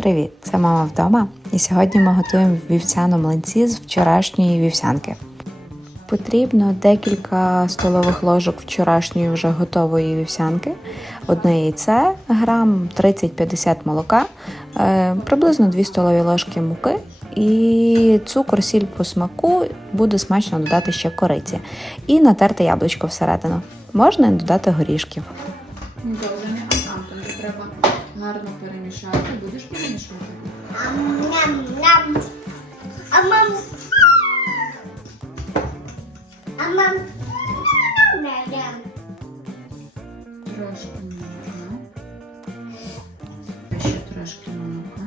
Привіт! Це мама вдома. І сьогодні ми готуємо вівсяну млинці з вчорашньої вівсянки. Потрібно декілька столових ложок вчорашньої вже готової вівсянки, одне яйце, грам 30-50 молока, е, приблизно 2 столові ложки муки і цукор, сіль по смаку, буде смачно додати ще кориці. І натерте яблучко всередину. Можна додати горішків. Добре, а тобі треба гарно перемішати. Будеш перемішувати? А мам. А мам. Трошки молока. Ще трошки молока.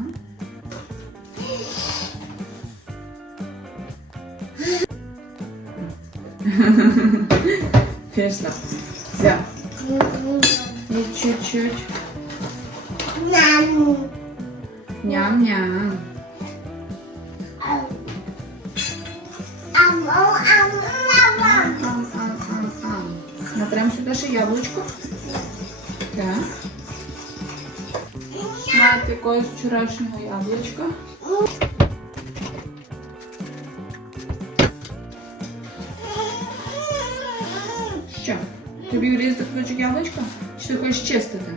Пішла. Все. І чуть-чуть. Ням. Ням-ням. Натрем сюди ще яблучко. Так. Смак якогось вчорашнього яблучка. Що? Тобі врізати кусочок яблучка? Чи ти хочеш чистити?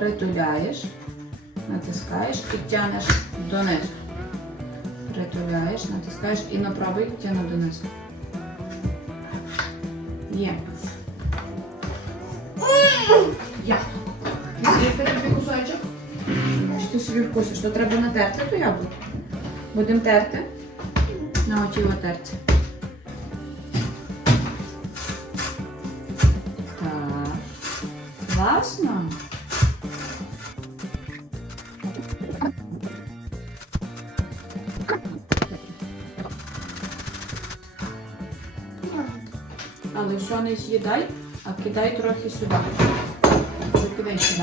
Притуляєш, натискаєш і тянеш донизу. Притуляєш, натискаєш і на правий тяну донизу. Є. Я. Ти собі вкусиш? То треба натерти ту яблуко. Будемо терти на отій терці. Так. Класно. Але все не з'їдай, а кидай трохи сюди. Закидай сюди.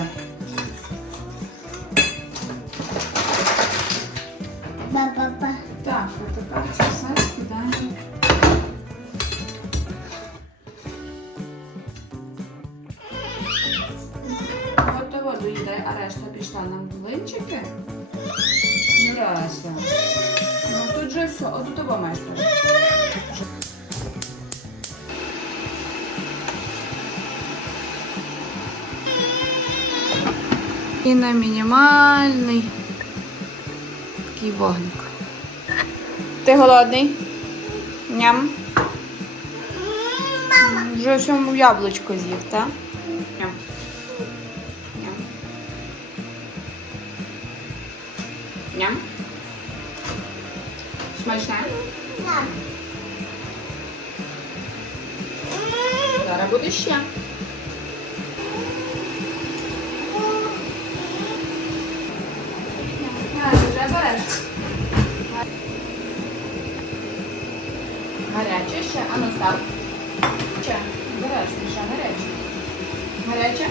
Ба-ба-ба. Так, а тепер це все скидаємо. От воду їдай, а решта пішла нам в млинчики. Ну. Ну тут же все, от того І на мінімальний такий вогник. Ти голодний? Ням. Вже всьому яблучко з'їв, так? Ням. Ням. Ням. Смачне? Ням. Зараз буде ще. Так, вже береш. Гаряче ще, а ну став. Ще, береш, ще гаряче. Гаряче?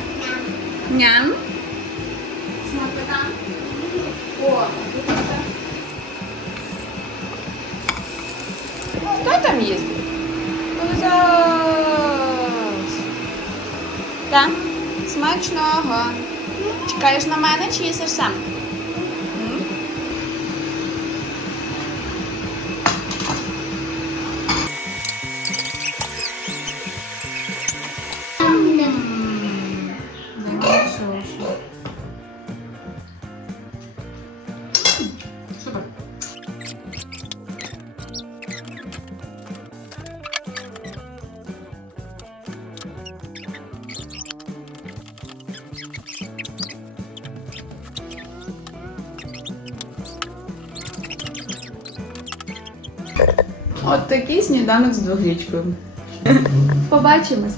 Ням. Смакота. О, тут. Хто там їздить? Козас. Так? Смачного. Чекаєш на мене чи їсиш сам? От такий сніданок з двохрічкою. Побачимось.